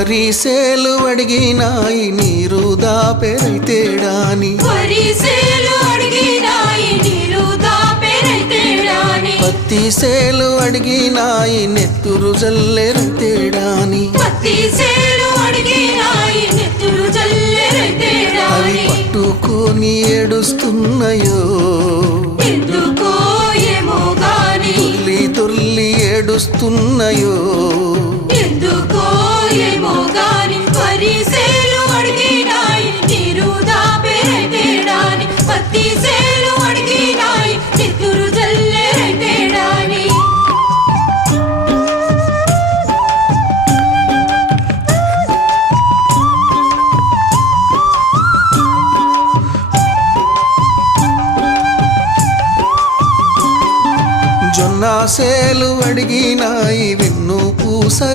వరిసేలు అడిగినాయి నీరు దాపెరైతేడాని పత్తి సేలు అడిగినాయి నెత్తురు జల్లెరైతేడాని అవి పట్టుకొని ఏడుస్తున్నాయో తుల్లి తుల్లి ఏడుస్తున్నాయో జొన్న సేలు అడిగినాయి వెన్ను పూస